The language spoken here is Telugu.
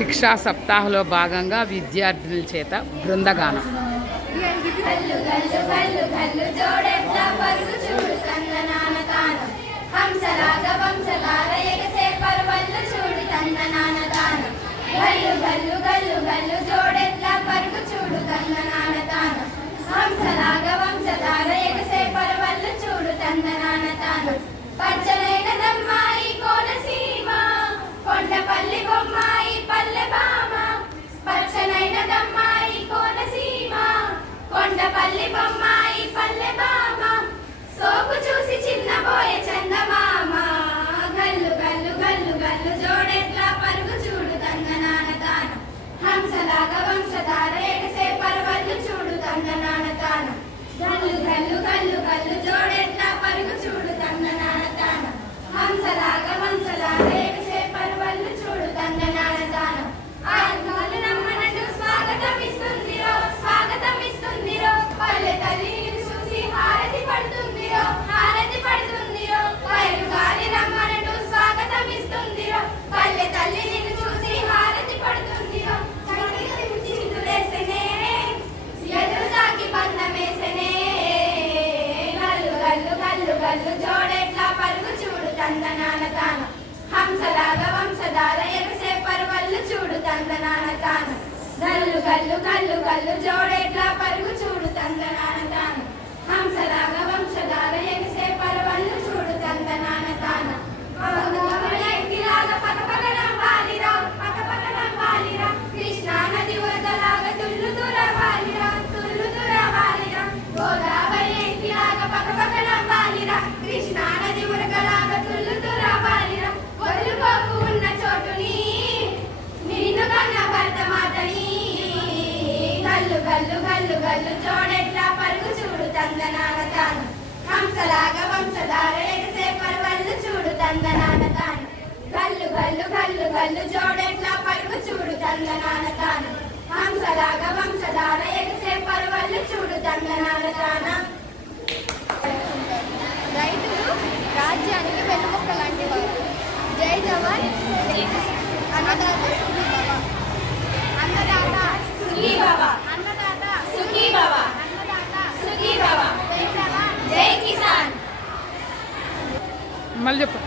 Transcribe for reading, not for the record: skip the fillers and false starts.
శిక్షా సప్తాహలో భాగంగా విద్యార్థుల చేత బృందగానం. గల్లు గల్లు గల్లు గల్లు జోడెట్లా పరుగు చూడు తందనాన తాను హంసలాగా వంశధార ఎగసే పరవళ్ళు చూడు తందనాన తాను పకపకడం వాలిరా పకపకడం వాలిరా కృష్ణా నది వరదలాగా తుల్లు తుర వాలిరా గోదావరి ఎంకిలాగా పకపకడం వాలిరా కృష్ణా నది ఉరకలాగా తుల్లు తుర వాలిరా వదులుకోకు ఉన్న చోటుని నిన్ను కన్న భర్త మాతని గల్లు గల్లు గల్లు గల్లు జోడెట్లా పరుగు చూడు తందనాన తాను హంసలాగా వంశధార ఎగసే పరవళ్ళు చూడు తందనాన తాను గల్లు గల్లు గల్లు గల్లు జోడెట్లా పరుగు చూడు తందనాన తాను హంసలాగా వంశధార ఎగసే పరవళ్ళు చూడు తందనాన తాను. రైతులు రాజ్యానికి వెన్నుముక్క లాంటి వారు. జై జవాన్ అన్నదాత సుఖీ భవ అన్నదాత సుఖీ భవ అన్నదాత సుఖీ భవ. జై జవాన్ జై కిసాన్. మళ్ళీ చెప్పు.